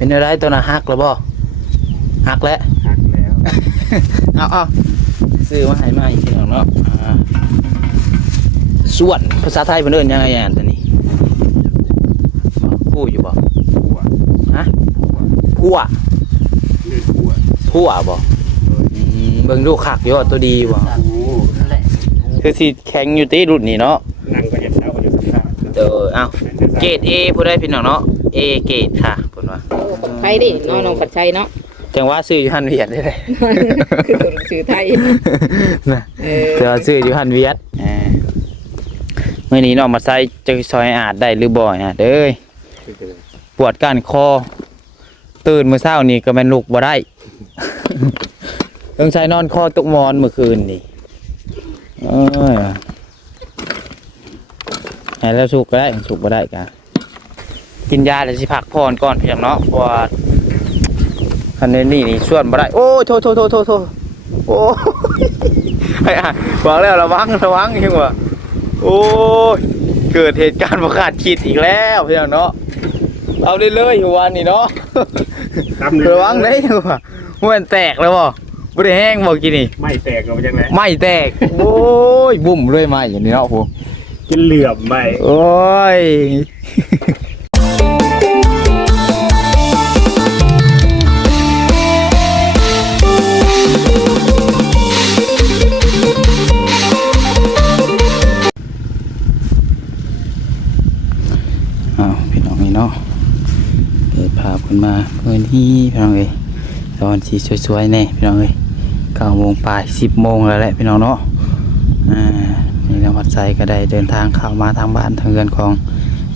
เป็นอะไรตัวน่ะฮักแล้วบ่ฮักแล้ว หักแล้ว เอาซื้อมาให้ใหม่พี่น้องเนาะส่วนภาษาไทยเพิ่นเอิ้นยังไงอ่ะตัวนี้พูดอยู่บ่ หัว ฮะพั่ว คือหัว พั่วบ่เบิ่งดูคักอยู่ว่าตัวดีบ่ โอ้ นั่นแหละ คือสิแข็งอยู่ติรุ่นนี้เนาะ นั่งก็เห็นเช้าก็อยู่สัมภาษณ์ เอาเกรด A ผู้ใดพี่น้องเนาะ A เกรดค่ะเพิ่นว่า ไทยดิน้องน้องปัดชัยเนาะ จังว่าซื้ออยู่ฮั่นเวียดได้เลย คือตัวหนังสือไทย นะแต่ว่าซื้ออยู่ฮั่นเวียดมื้อนี้น้องมาใส่จะซอยอาดได้หรือบ่ฮะเด้อปวดก้านคอตื่นมื้อเช้านี่ก็แม่นลุกบ่ได้ ต้องใช้นอนคอตกหมอนเมื่อคืนนี่ให้แล้วสุกก็ได้สุกบ่ได้ก็กินยาแล้วสิพักผ่อนก่อนเพียงเนาะเพราะว่าคันนี้นี่ส่วนบ่ได้โอ้โทโอ้ไอ้บอกแล้วระวังยังว่าโอ้ยเกิดเหตุการณ์บ่คาดคิดอีกแล้วเพียงเนาะเอาได้เลยอยู่วันนี้เนาะระวังได้อยู่ว่าหัวแตกแล้วบ่บ่ได้แห้งบ่กินนี่ ไม่แตกก็มาจากไหน ไม่แตกโอ้ยบุ่มเลยมาอย่างนี้เนาะผม กินเหลื่อมไม่ โอ้ยพี่น้องนี่เนาะเปิดภาพขึ้นมาพื้นที่พี่น้องเอ้ยตอนสีสวยๆแน่พี่น้องเอ้ย9 โมงปลาย10 โมงแล้วแหละพี่น้องเนาะนี่เราวัดใจก็ได้เดินทางเข้ามาทางบ้านทางเรือนของ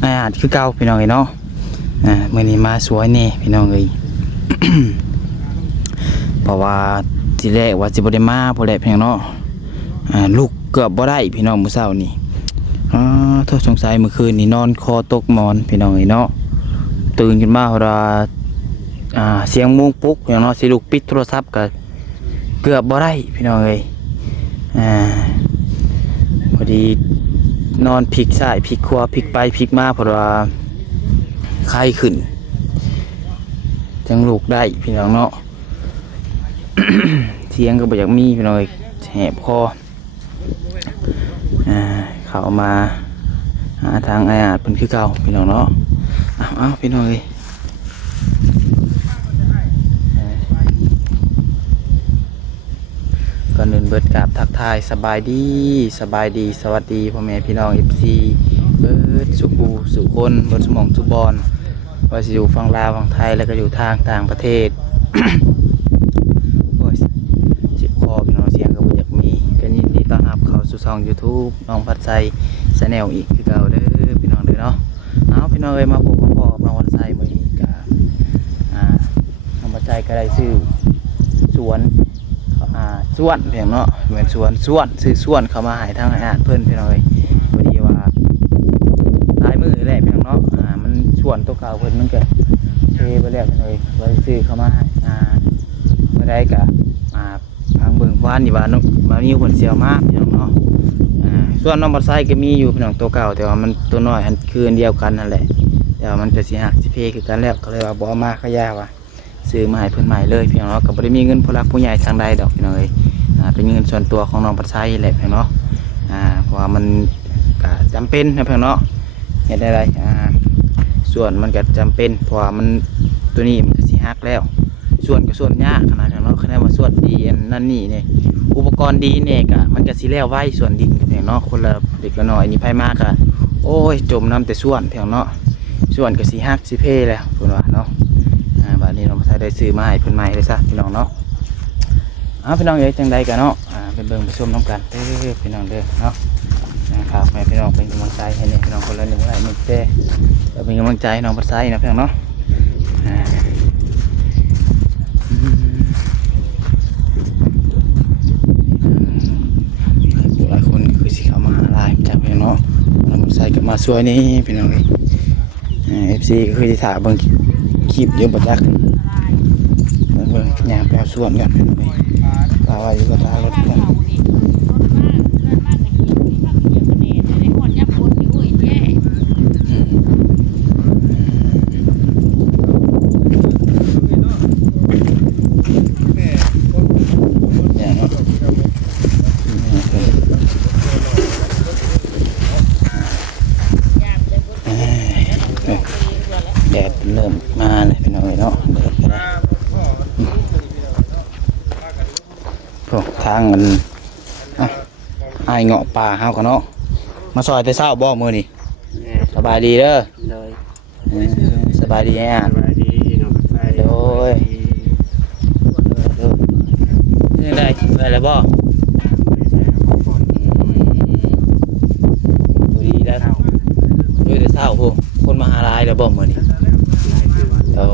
อาจคือเก่าพี่น้องเอ้ยเนาะเมื่อนี้มาสวยแน่พี่น้องเอ้ย เพราะว่าทีแรกว่าสิบ่ได้มาพอแหละพี่น้องเนาะลูกเกือบบ่ได้พี่น้องมื้อเช้านี่โทษสงสัยเมื่อคืนนี่นอนคอตกหมอนพี่น้องเอ้ยเนาะตื่นขึ้นมาเพราะว่าเสียงมุ้งปลุกอย่างเนาะสิลูกปิดโทรศัพท์ก็เกือบบ่ได้พี่น้องเอ้ยพอดีนอนพลิกซ้ายพลิกขวาพลิกไปพลิกมาเพราะว่าไข้ขึ้นจังลูกได้พี่น้องเนาะ เสียงก็บ่อยากมีพี่น้องเอ้ยแหบคอเข้ามาหาทางอาจเพิ่นคือเก่าพี่น้องเนาะเอาพี่น้องเอ้ยก่อนอื่นเบิดกราบทักทายสบายดีสวัสดีพ่อแม่พี่น้อง FC เบิดสุขูสุคนเบิดสมองทุบอลว่าสิอยู่ฝั่งลาวฝั่งไทยแล้วก็อยู่ทางต่างประเทศ โอ้ยจิบคอพี่น้องเสียงก็บ่อยากมีก็ยินดีต้อนรับเข้าสู่ช่อง YouTube น้องพัดใจChannel อีกคือเก่าเด้อพี่น้องเด้อเนาะเอาพี่น้องเอ้ยมาพบกับพ่อน้องพัดใจมื้อนี้ก็น้องพัดใจก็ได้ซื้อสวนเพียงเนาะเหมือนสวนซื้อสวนเข้ามาให้ทางอาจเพิ่นพี่น้องเอ้ยพอดีว่าลายมือแหละเพียงเนาะมันสวนตัวเก่าเพิ่นมันก็เทไปแล้วพี่น้องเอ้ยไว้ซื้อเข้ามาเมื่อใดก็พังเบิ่งว่านนี่ว่าน้องมานิ้วเพิ่นเสียวมากพี่น้องเนาะส่วนน้องบัดไซก็มีอยู่พี่น้องตัวเก่าแต่ว่ามันตัวน้อยอันคืออันเดียวกันนั่นแหละแต่ว่ามันก็สิหักสิเพคือกันแล้วก็เลยว่าบ่เอามาขยาว่าซื้อมาให้เพิ่นใหม่เลยพี่น้องเนาะก็บ่ได้มีเงินผู้หลักผู้ใหญ่ทางใดดอกพี่น้องเอ้ยเป็นเงินส่วนตัวของน้องปัดไซแหละพี่น้องเนาะเพราะว่ามันก็จำเป็นนะพี่น้องเนาะเฮ็ดได้ส่วนมันก็จำเป็นเพราะว่ามันตัวนี้มันสิหักแล้วส่วนก็ส่วนยากขนาดพี่น้องเนาะคะแนนว่าส่วนดีนั่นนี่เนี่ยอุปกรณ์ดีเนี่ยก็มันก็สิแล้วไว้ส่วนดินกับพี่น้องเนาะคนละเด็กละน้อยนี่ไผมากก็โอ้ยจมน้ำแต่ส่วนพี่น้องเนาะส่วนก็สิหักสิเพแล้วเพิ่นว่าเนาะบัดนี้น้องปัดไซได้ซื้อมาให้เพิ่นใหม่เลยซะพี่น้องเนาะพี่น้องเอ๋ยจังใดกันเนาะเป็นเบิ่งไปชมน้ำกันเด้อพี่น้องเด้อเนาะครับให้พี่น้องเป็นกำลังใจให้เนี่ยพี่น้องคนละ1 ไลค์ 1 แชร์เป็นกำลังใจให้น้องปัดไซนะพี่น้องเนาะหลายคนคือสิเข้ามาหาไลน์จากพี่น้องเนาะน้องปัดไซก็มาช่วยนี่พี่น้องเอ๋ยFC ก็คือสิถ่ายเบิ่งคลิปเยอะบ่จักเบิ่งย่างไปเอาส่วนกันพี่น้องเอ๋ยลาไว้อยู่กับลารถกัน เริ่มมาเลยพี่น้องเนาะเริ่มก็ได้พวกทางมันไอ้เงาะป่าเฮากันเนาะมาซอยแต่เช้าบ่มื้อนี้สบายดีเด้อ เลย สบายดีแอ่ะ สบายดีน้องไฟ โอ้ยนี่ได้แล้วบ่ดีแล้วด้วยแต่เช้าพวกคนมาหาหลายแล้วบ่มื้อนี้โอ้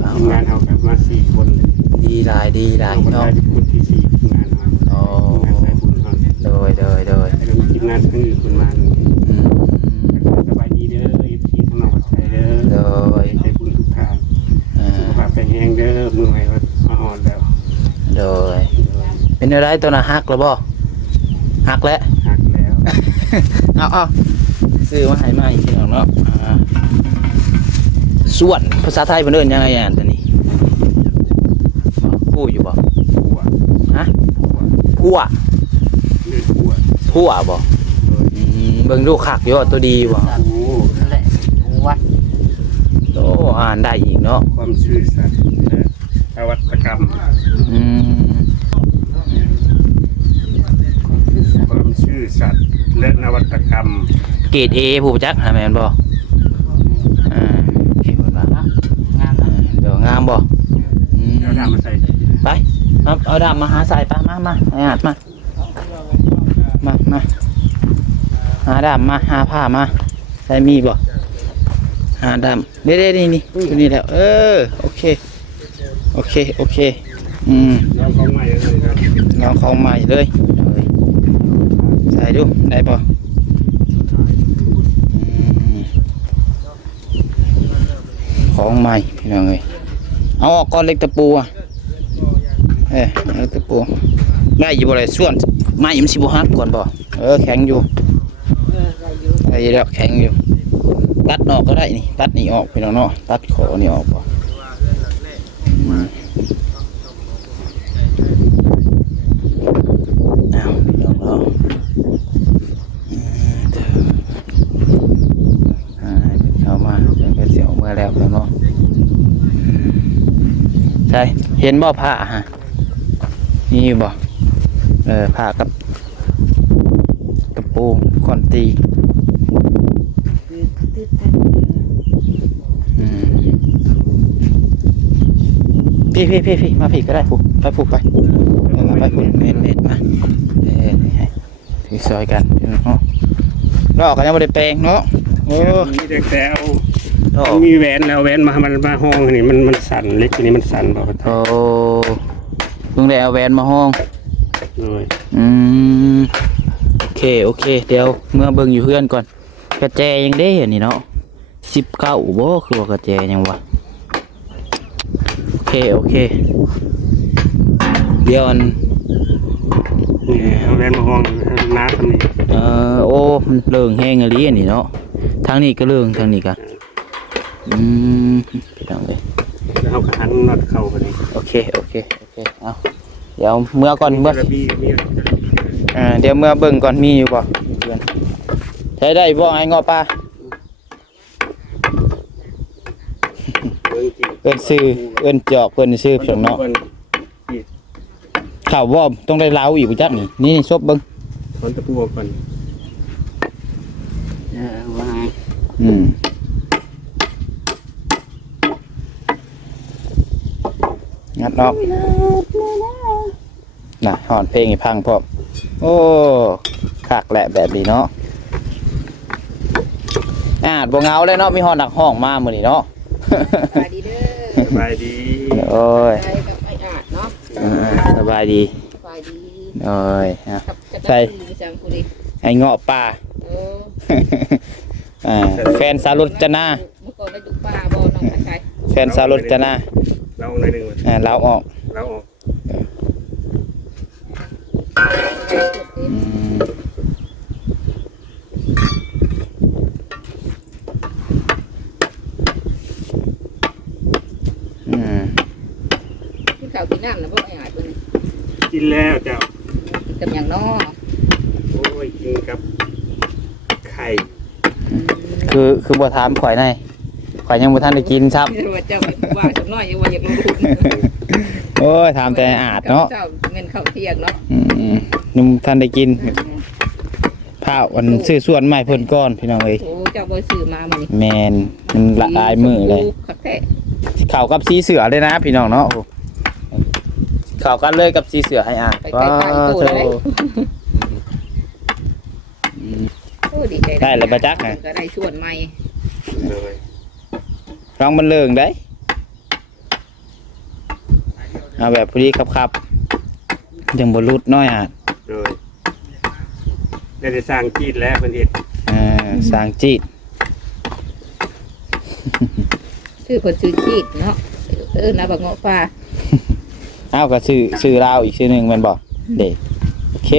เอา ทีมงานเอาแบบมา4คนเลย ดีหลายน้อง พี่น้อง เป็นคนที่4ทีมงานมา โอ้ ทีมงานสายบุญเขาเนี่ย โดย แล้วมีทีมงานทั้งอื่นคนมา อืม สบายดีเด้อ FC ทั้งน้องไฟเด้อ โดย ใจบุญทุกทาง อ่า สุขภาพแข็งแรงเด้อมือใหม่ว่าอ่อนแล้ว โดยเป็นอะไรตัวน่ะฮักแล้วบ่ฮักแล้ว หักแล้ว เอาซื้อมาให้ใหม่พี่น้องเนาะส่วนภาษาไทยเพิ่นเอิ้นยังไงอ่ะตัวนี้พูดอยู่บ่ หัว ฮะพัว เลือดหัว พัวบ่เบิ่งดูคักอยู่ว่าตัวดีบ่ โอ้ นั่นแหละวัด โอ้อ่านได้อีกเนาะ ความซื่อสัตย์และนวัตกรรม อืม ความซื่อสัตย์และนวัตกรรม เกรด A ผู้ประจักษ์หาแม่นบ่เกรดบ่ล่ะ งามนะ เดี๋ยวงามบ่อืม เอาดามาใส่ ไปเอาดาบมาหาสายปะมาไอ้อาดมาหาดาบมาหาผ้ามาใส่มีบ่หาดาบเด้นี่ตัวนี้แล้วโอเคแล้วของใหม่เลยครับ เอาของใหม่เลยใส่ดูได้ป่ะของใหม่พี่น้องเอ้ยเอาออกก้อนเล็กตะปูอ่ะเล็กตะปูได้อยู่บ่เลยส่วนไม้มันสิบ่ฮักก่อนบ่แข็งอยู่ได้อยู่แล้วแข็งอยู่ตัดออกก็ได้นี่ตัดนี่ออกพี่น้องเนาะตัดคอนี่ออกบ่เอาพี่น้องเนาะเข้ามาเดี๋ยวก็เสียวเมื่อแล้วพี่น้องเนาะใช่เห็นบ่ผ้าฮะนี่บ่ผ้ากับกระปูคอนตีพี่มาพี่ก็ได้ผูกไปผูกไปมาไปผูกเม็ดมาถือซอยกันเนาะลอกกันยังไม่ได้แปลงเนาะโอ้ มีแต่เอามีแหวนแล้วแหวนมันมาห้องนี่มันสั่นเล็กนี่มันสั่นบ่ครับ โอ้เพิ่งได้เอาแหวนมาห้อง เลย โอเคเดี๋ยวเมื่อเบิ่งอยู่เพื่อนก่อนกระแจยังได้เห็นนี่เนาะ19บ่คือว่ากระแจยังวะโอเคเดี๋ยวอัน นี่เอาแหวนมาห้องน้าทำนี่ โอ้มันเรื่องแห้งอะไรอันนี้เนาะทางนี้ก็เรื่องทางนี้ก็พี่น้องเลย แล้วเอากระหันน็อตเข้าไปนี่ โอเคเอาเดี๋ยวเมื่อก่อนเมื่อ ระบีมี เดี๋ยวเมื่อเบิ่งก่อนมีอยู่บ่เพื่อนใช้ได้บ่ไอ้งอปลาเอิ้นซื้อเอิ้นจอกเพิ่นซื้อเพียงเนาะข่าวบ่ต้องได้เล้าอีกบ่จักนี่ซบเบิ่ง ถอนตะปูออกก่อน ว่า งัดออกน่ะฮอนเพลงให้พังพร้อมโอ้คักแหละแบบนี้เนาะบ่เหงาเลยเนาะมีฮอนดักห้องมามื้อนี้เนาะ สบายดีเด้อ สบายดี โอ้ย ไปกับไอ้อาดเนาะ สบายดี สบายดี โอ้ย กับกระ ใช่ ต่ายจังกูดิ ไอ้เงาะป่า แฟนสาวรจนา เมื่อก่อนได้ดูป้าบ่น้องผัดไทย แฟนสาวรจนา เราหน่อยหนึ่ง เราออก เราออก กินข้าวกินน้ำนะพวกไอ้อาดเพิ่นนี่ กินแล้วเจ้า กินกับหยังน้อ โอ้ยกินกับไข่ คือบ่ถามข่อยใน ข่อยยังบ่ทันได้กินครับ ว่าเจ้าว่าสำน้อยว่าอยากลงทุน โอ้ยถามแต่อาจเนาะ เจ้าเงินเข้าเที่ยงเนาะ ยังบ่ทันได้กินพาวันซื้อส่วนใหม่เพิ่นก่อนพี่น้องเอ้ย โอ้เจ้าบ่ซื้อมามื้อนี้ แม่นมันละลายมือเลย คักแท้ เข้ากับสีเสือเลยนะพี่น้องเนาะโอ้เข้ากันเลยกับสีเสือให้อ่าน ไปใกล้ๆตู้เลย อืม โอ้ดีใจ ได้แล้วบ่จักไง ก็ได้ส่วนใหม่ เลย ลองมันเลิงได้เอาแบบพอดีครับยังบ่รุดน้อยอ่ะ เลยได้สร้างจีดแล้วเพิ่นเฮ็ด สร้างจีด ชื่อเพิ่นชื่อจีดเนาะนะบักเงาะปลา เอาก็ซื้อลาวอีกชื่อหนึงแม่นบ่เด้โอเค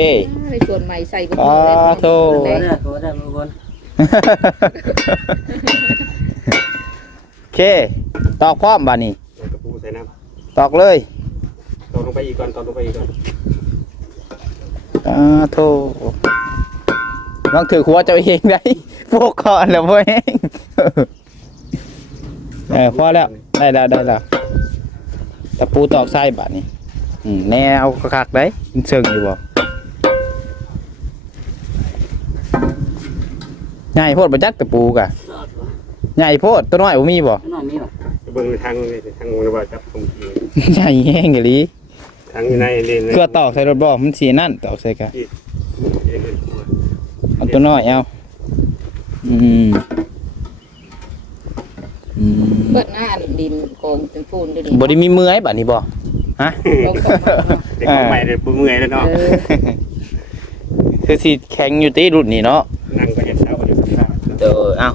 ได้ส่วนใหม่ใส่บ่ อ๋อโธ่ ตัวได้มือบน โอเคตอกพร้อมบ่นี่ แล้วก็ปูใส่น้ ตอกเลย ำตอนลงไปอีกก่อนตอนลงไปอีกก่อน โธ่ลองถือหัวเจ้าเองได้ พวกคอนแล้วบ่เองพอแล้วได้แล้วตะปูตอกไส้บัดนี้แนวคักๆได้เชิงอยู่บ่ใหญ่โพดบ่จักตะปูกะใหญ่โพดตัวน้อยบ่มีบ่ นอนนี่หรอ เบิ่งทางนี่ทางงูว่าจับผมที ใหญ่แห้งอีหลี ทางอยู่ในเล่น เกลือตอกใส่รถบ่มันสินั่นตอกใส่กะ เล่น เอาตัวน้อยเอาเบิดหน้าดินโกงเป็นฟูนด้วยดิ บ่ได้มีเมื่อยบัดนี้บ่ฮะ ลงตกมาเนาะ เด็กของใหม่เด็กเมื่อยแล้วเนาะ คือสิแข็งอยู่ติรุ่นนี้เนาะ นั่งก็เห็นเช้าก็อยู่ข้าง เอา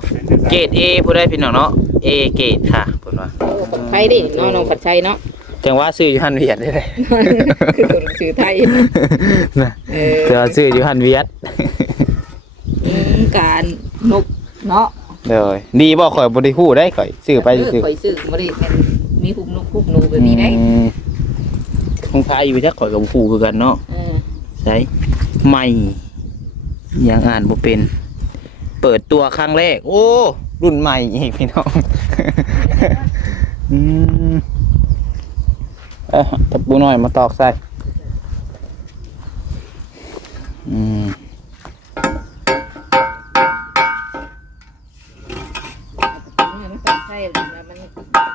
เกรด A ผู้ใดพี่น้องเนาะ A เกรดค่ะเพิ่นว่า โอ้คนไทยดิเนาะน้องผัดชัยเนาะ จังว่าซื้ออยู่หันเวียดได้เลย คือตัวหนังสือไทย นะ เสือซื้ออยู่หันเวียด การนกเนาะ เลยดีบ่ข่อยบ่ได้ฮู้ได้ข่อยซื้อไปซื้อ ข่อยซื้อบ่ได้แม่นมีหุบนกหุบหนูแบบนี้ได้ คงพายอยู่จักข่อยกับฮู้คือกันเนาะ ใช่ใหม่ยังอ่านบ่เป็น เปิดตัวครั้งแรก โอ้ รุ่นใหม่อีกพี่น้องตะปูน้อยมาตอกใส่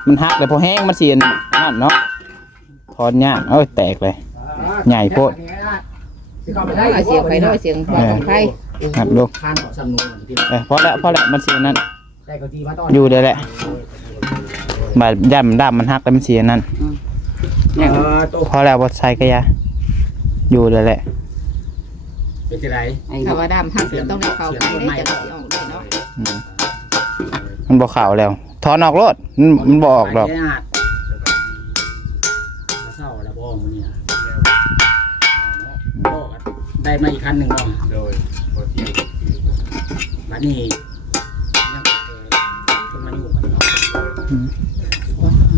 มันหักเลยพอแห้งมันเสียนนั่นเนาะถอนยากเอ้ยแตกเลยใหญ่โพด เสียงไฟน้อยเสียงของไทย หักดู ทานต่อสำนวนที่ พอแล้วมันเสียนั่น ได้ก็ดีมาตอน อยู่ได้แหละบาดย่ำดำมันหักแล้วมันเสียนั่น เนี่ยโต พอแล้วบดใส่กระยาอยู่ได้แหละ เป็นจะไรไอ้ ถ้าว่าดำหักต้องได้เข้าไปได้จะสิออกได้เนาะ มันบ่ขาวแล้วถอนออกรถมันบ่ออกดอก เศร้าแล้วบ่มื้อนี้ได้มาอีกคันหนึ่งบ่ โดยพอเที่ยง บัดนี้ยังคนมาอยู่กันเนาะ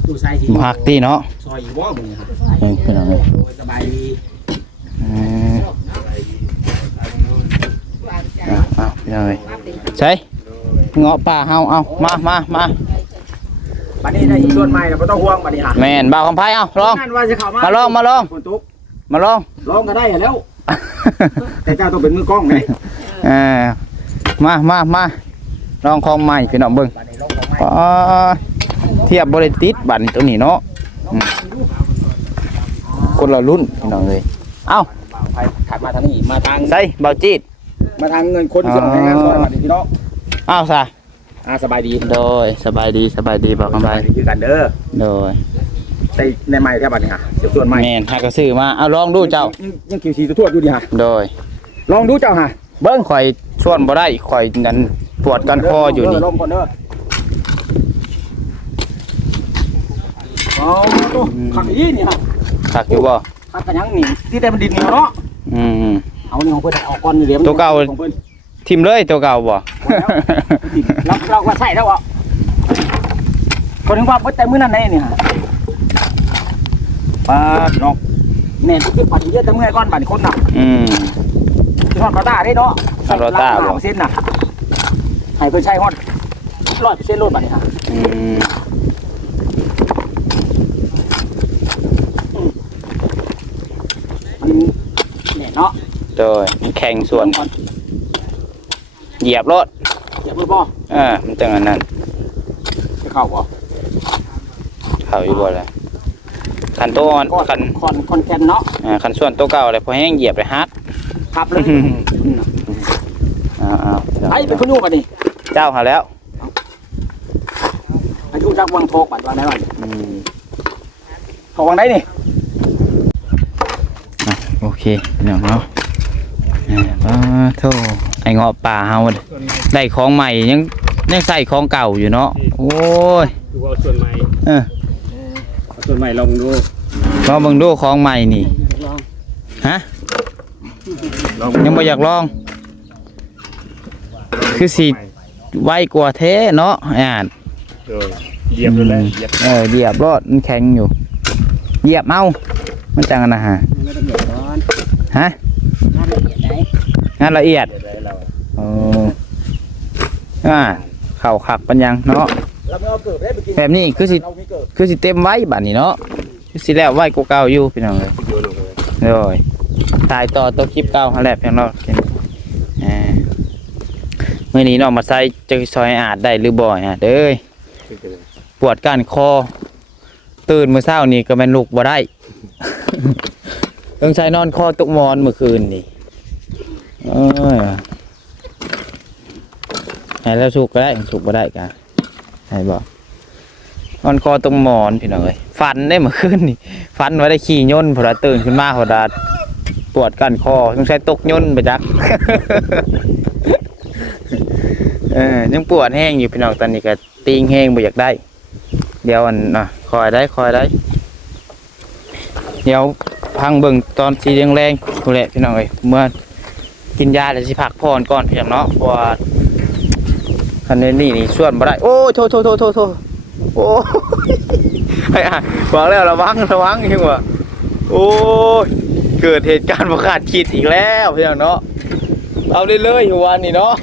ตู้ใส่ที่ บ่หักตีเนาะ ซอยอยู่บ่มื้อนี้ พี่น้อง โดยสบายดี พี่น้องใช่เงาะป่าเฮาเอามาบัดนี้ได้อีกส่วนใหม่แล้วบ่ต้องห่วงบัดนี้ฮะ แม่นบ่าวคำไผเอาลอง นั่นว่าจะเข้ามา มาลอง ฝนตก มาลอง ลองก็ได้แล้ว แต่เจ้าต้องเป็นมือกล้องไง มาลองของใหม่พี่น้องเบิ่ง บัดนี้ลองของใหม่ เทียบบ่ได้ติดบัดนี้ตัวนี้เนาะคนละรุ่นพี่น้องเลยเอ้า ไปถัดมาทางนี้มาทาง ใส่เบาจีด มาทางเงินคนส่งให้งานซอยบัดนี้พี่น้อง อ้าวซะ สบายดี โดยสบายดีบอกกันไป คือกันเด้อ โดย ในใหม่แค่บัดนี้ฮะเดี๋ยวส่วนใหม่ แม่นหากระซื้อมาเอาลองดูเจ้า ยังคิวซีทั่วอยู่ดีฮะ โดย ลองดูเจ้าฮะ เบิ้งข่อยชวนบ่ได้ข่อยนั่นปวดกันคออยู่นี่ ลมก่อนเด้ออ๋อตู้ขับอีนี่ฮะ คักอยู่บ่ ขับกันยังนี่ที่ได้มันดินเหนียวเนาะ เอานี่ของเพิ่นเอาก่อนเดี๋ยวของเพิ่น ทิมเลยตัวเก่าบ่ เราก็ใส่แล้วอ่ะคนถึงว่าเพิ่นแต่มื้อนั้นได้นี่ฮะปาดน้องแน่ที่ปัดเยอะแต่เมื่อก่อนบัดคนน่ะทอดปลาตาได้เนาะเส้นน่ะให้เพิ่นใช้ฮอด 100%โลดบัดนี้ฮะ มันเนี่ยเนาะ โดยมันแข่งส่วนเหยียบรถ อย่าเพิ่งบ่ มันจังอันนั้น จะเข้าบ่ เข้าอยู่บ่ล่ะคันตัวอ่อน ค คัน อนแคนเนาะ คันส่วนตัวเก่าเลยพอแห้งเหยียบเลยฮัด ครับเลย อ้าว ไอ้เป็นคนอยู่บัดนี้ เจ้าหาแล้ว อายุจักวังโทกบัดว่าไหนบัดเขาวังไหนนี่ โอเคเนาะโธ่ไอ้เงาะป่าเฮาได้ของใหม่ยังใส่ของเก่าอยู่เนาะโอ้ย ดูว่าส่วนใหม่ เอา ส่วนใหม่ลองดู ลองเบิ่งดูของใหม่นี่ ลอง ฮะยังบ่อยากลอง คือสิไวกว่าแท้เนาะเหยียบเลยเหยียบ เหยียบรถมันแข็งอยู่เหยียบเอามันจังอันนะฮะ ไม่ต้องเหยียบร้อน ฮะ น่าละเอียดไหน งานละเอียด ได้เรา โอ้เข่าขักปัญญังเนาะ เราไม่เอาเกิดได้ไปกิน แบบนี้คือสิ เราไม่เกิด คือสิเต็มไว้บัดนี้เนาะคือสิแล้วไว้กูเก่าอยู่พี่น้องเลย โยนลงเลย เลยถ่ายต่อตัวคลิปเก่าหั่นแหละเพียงเราเมื่อนี้น้องมาใส่จะซอยอาจได้หรือบ่เด้อปวดก้านคอตื่นมื้อเช้านี่ก็แม่นลุกบ่ได้ ต้องใช้นอนคอตกหมอนเมื่อคืนนี่ให้แล้วสุกก็ได้สุกบ่ได้กะให้บอกนอนคอตรงหมอนพี่น้องเอ้ยฟันได้เมื่อคืนนี่ฟันว่าได้ขี่ย่นพอตื่นขึ้นมาพอดปวดก้านคอต้องใช้ตกย่นไปจัก ยังปวดแห้งอยู่พี่น้องตอนนี้ก็ตีงแห้งบ่อยากได้เดี๋ยวคอยได้เดี๋ยวพังเบิ่งตอนสีแรงๆกูแหละพี่น้องเอ้ยเมื่อกินยาแล้วสิพักผ่อนก่อนเพียงเนาะเพราะว่าคันนี้นี่ส่วนบ่ได้โอ้ยโทโอ้ไอ้บอกแล้วระวังยังว่าโอ้ยเกิดเหตุการณ์บ่คาดคิดอีกแล้วพี่น้องเนาะเอาเลยๆวันนี้เนาะ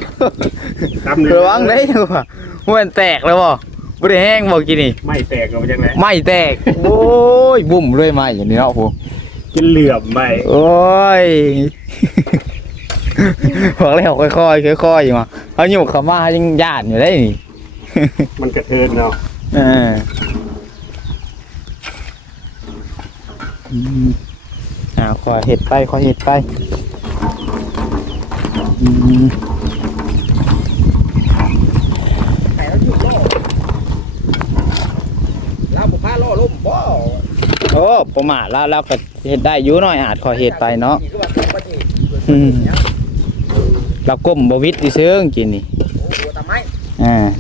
ระวังได้ยังว่ามันแตกแล้วบ่ได้แห้งบ่กินนี่ ไม่แตกเราจังไร ไม่แตกโอ้ยบุ่มเลยมาอย่างนี้เนาะผม กินเหลื่อมไม่ โอ้ย บอกแล้วค่อยๆมาเขาอยู่เขามายังญาติอยู่ได้นี่ มันกระเทินเนาะ คอยเห็ดไปไข่เราอยู่โลเราบุกพาโลลุ่มบ่ โอ้ประมาทแล้วก็เห็ดได้อยู่หน่อยอาจคอยเห็ดไปเนาะเราก้มบวิดดิเซิงกินนี่ โอ้ตาไม้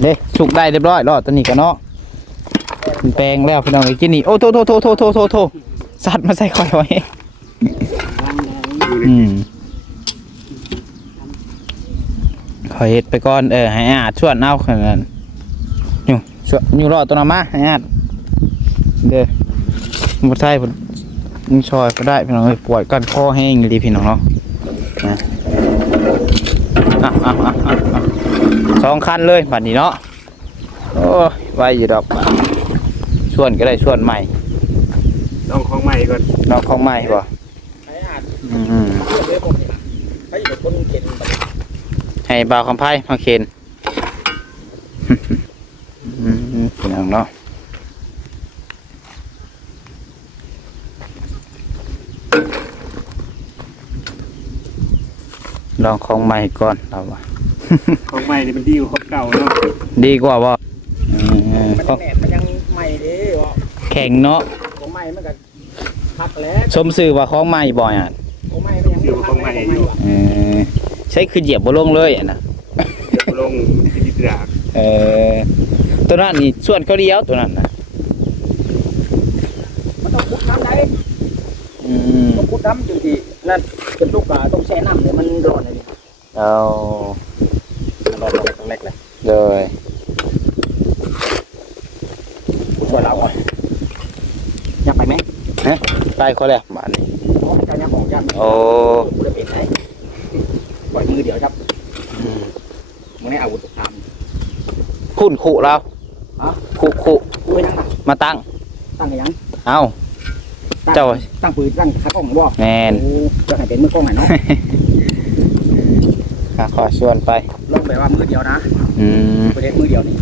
เด้สุกได้เรียบร้อยรอดตัวนี้กันเนาะแปลงแล้วพี่น้องกินนี่โอ้โทสัตว์มาใส่คอยไว้คอยเห็ดไปก่อนให้อาจชวนเอาขนาดนั้นอยู่รอดตัวนั้นมาให้อาจเด้อมาใส่มึงชอยก็ได้พี่น้องปวดกันคอแห้งดีพี่น้องเนาะ2 คันเลยบัดนี้เนาะโอ้ยไว้อยู่ดอกชวนก็ได้ชวนใหม่ ต้องของใหม่ก่อน นอกของใหม่ป่ะ ไอ้อาจเดี๋ยวผมให้อยู่คนเข็น ให้บ่าวคำไพ่มาเคนพี่น้องเนาะลองของใหม่ก่อนเราว่า ของใหม่นี่มันดีกว่าของเก่าเนาะ ดีกว่าบ่ มันแหนมันยังใหม่เด้บ่ แข็งเนาะ ของใหม่มันก็พักแล้ว สมสื่อว่าของใหม่บ่อยอ่ะ ของใหม่มันยัง เสียวของใหม่อยู่ ใช้คือเหยียบบ่ลงเลยอ่ะนะ ลงที่ดาก ตัวนั้นนี่ส่วนเขาเดียวตัวนั้นนะ มันต้องขุดน้ำได้ต้องขุดน้ำอยู่ที่นั่นเป็นลูกปลาต้องแช่น้ำเดี๋ยวมันร้อนเลย เอา ร้อนตรงเล็กเลย เลย ช่วยเราอ่ะอยากไปไหม ไปเขาแล้วบ้านนี้ เพราะมันจะยังของยัน โอ้ กูจะเป็นไหนปล่อยมือเดี๋ยวครับมึงให้อาวุธสงคราม พุ่นขู่เรา ฮะ ขู่ กูไปยังล่ะ มาตั้ง ตั้งให้ยัง เอ้า ตั้ง เจ้า ตั้งปืนตั้งขากล้องบ่ แมน โอ้จะให้เป็นมือกล้องให้เนาะ ขอส่วนไป ลงแบบว่ามือเดียวนะ อืม ประเด็นมือเดียวนี่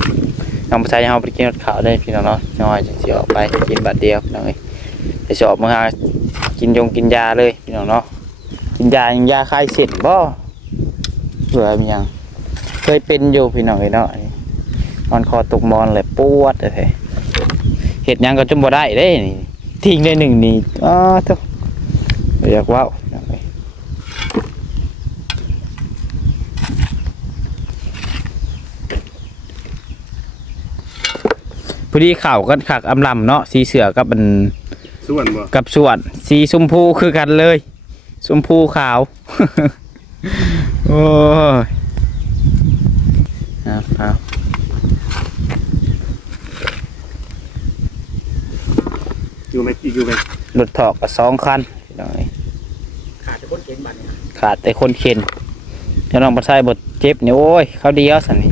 น้องผู้ชายเฮาไปกินข้าวได้พี่น้องเนาะน้อยจังสิออกไปกินบัดเดียวพี่น้องเอ้ยจะสิออกมาหากินยาเลยพี่น้องเนาะกินยาคลายเส้นบ่เผื่อมีหยังเคยเป็นอยู่พี่น้องเอ้ยเนาะนอนคอตกหมอนเลยปวดแท้เฮ็ดหยังก็จนบ่ได้เด้นี่ทิ้งได้หนึ่งนี่อ้าทุกอยากว้าวพี่น้องเอ้ยพอดีข่าวก็ขักอำลำเนาะสีเสือกับมัน ส่วนบ่ กับส่วนสีชมพูคือกันเลยชมพูขาว โอ้ยเอา อยู่ไหม รถถอกกับ2 คันพี่น้องเอ้ย ขาดจะพ้นเกณฑ์บัตรเนี่ย ขาดแต่คนเข็นเจ้าน้องปัสไซบทเจ็บเนี่ยโอ้ยเขาเดียวสันนี่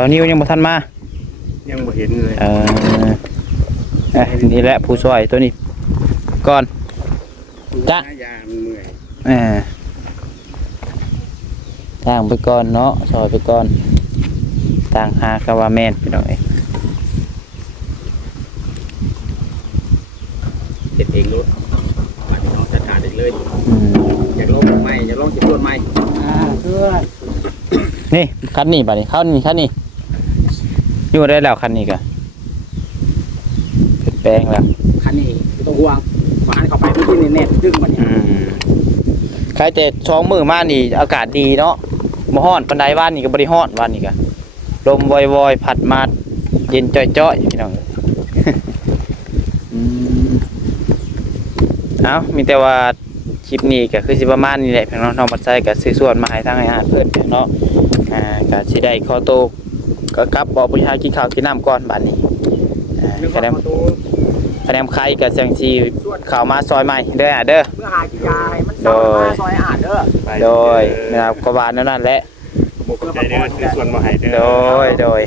ตอนนี้ยังบ่ทันมา ยังบ่เห็นเลย นี่แหละผู้ช่วยตัวนี้ก่อน จ๊ะ ยามันเมื่อย ต่างไปก่อนเนาะซอยไปก่อนต่างหากะว่าแม่นพี่น้องเอ้ย เจ็บเองรถบัตรน้องจะขาดเองเลย อืม อยากลงใหม่อยากลองสิบรถใหม่เพื่อน นี่คันนี้บัดนี้เข้านี่คันนี้อยู่ได้แล้วคันนี้กะเปลี่ยนแปลงแล้ว คันนี้ไม่ต้องห่วงฝานเข้าไปไม่ที่แน่ๆดึงมันเนี่ย ใครแต่ช่องมือมานี่อากาศดีเนาะบ่ฮ้อนปานใดว่านนี่ก็บ่ได้ฮ้อนว่านนี่ก็ลมวอยๆพัดมาเย็นจ้อยๆพี่น้อง เอ้ามีแต่ว่าคลิปนี้ก็คือสิประมาณนี้แหละพี่น้องน้องปัดใจก็ซื้อส่วนมาให้ทางอาหารเพิ่นเนาะก็สิได้ขอโตวก็กลับบ่ไปหากินข้าวกินน้ำก่อนบัดนี้คะแนนใครก็จังสิเข้ามาซอยใหม่เด้อเด้อ เมื่อหากินยาให้มันซอยมาซอยอาดเด้อ โดยนะครับก็ว่านั่นแหละ บ่เข้าใจเด้อซื้อส่วนมาให้เด้อ โดย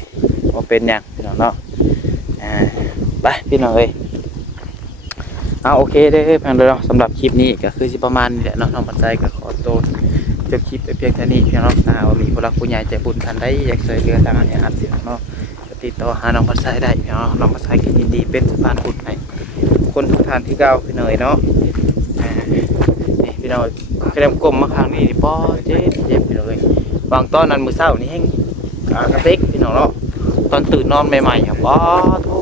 ว่าเป็นอย่างพี่น้องเนาะไปพี่น้องเอ้ยเอาโอเคเด้อพี่น้องเนาะสำหรับคลิปนี้ก็คือสิประมาณนี้แหละเนาะน้องปัจจัยก็ขอตัวจบคลิปไปเพียงเท่านี้พี่น้องว่ามีผู้รักผู้ใหญ่ใจบุญท่านใดอยากช่วยเหลือทางอันนี้อาจพี่น้องเนาะก็ติดต่อหาน้องปัจจัยได้พี่น้องน้องปัจจัยก็ยินดีเป็นสะพานบุญให้คนทุกท่านที่เก่าพี่น้องเนาะนี่พี่น้องกระเด็นกลมมาข้างนี้นี่ป้อเจ็บพี่น้องเอ้ยบางตอนนั้นมื้อเช้านี่แห้งกระเตกพี่น้องเนาะตอนตื่นนอนใหม่ๆครับอ๋อโธ่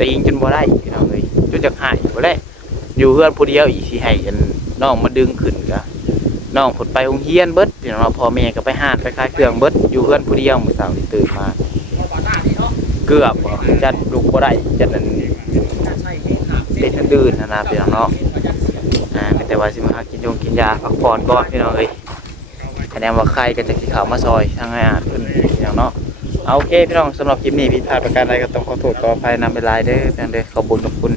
ตีงจนบ่ได้พี่น้องเอ้ยจนจะหายบ่ได้อยู่เฮือนผู้เดียวอีสิให้กันน้องมาดึงขึ้นกะน้องผลไปโรงเรียนเบิดพี่น้องพ่อแม่ก็ไปห้านไปขายเครื่องเบิดอยู่เฮือนผู้เดียวมื้อเช้านี่ตื่นมาเกือบจัดลูกบ่ได้จัดนั้นเป็นอันอื่นนะพี่น้องเนาะมีแต่ว่าสิมาหากินยาพักผ่อนก่อนพี่น้องเอ้ยคะแนนว่าใครก็จะสิเข้ามาซอยทางอาหารเพิ่นพี่น้องเนาะเอาโอเคพี่น้องสำหรับคลิปนี้ผิดพลาดประการใดก็ต้องขอโทษขออภัยนำไปหลายเด้อพี่น้องเด้อขอบคุณ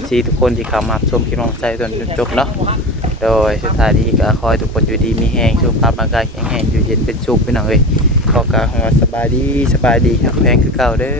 FC ทุกคนที่เข้ามาชมคลิปน้องใจจนจบเนาะโดยสุดท้ายนี้ก็ขอให้ทุกคนอยู่ดีมีแรงสุขภาพร่างกายแข็งแรงอยู่เย็นเป็นสุขพี่น้องเอ้ยขอกล่าวคำว่าสบายดีครับแพงคือเก่าเด้อ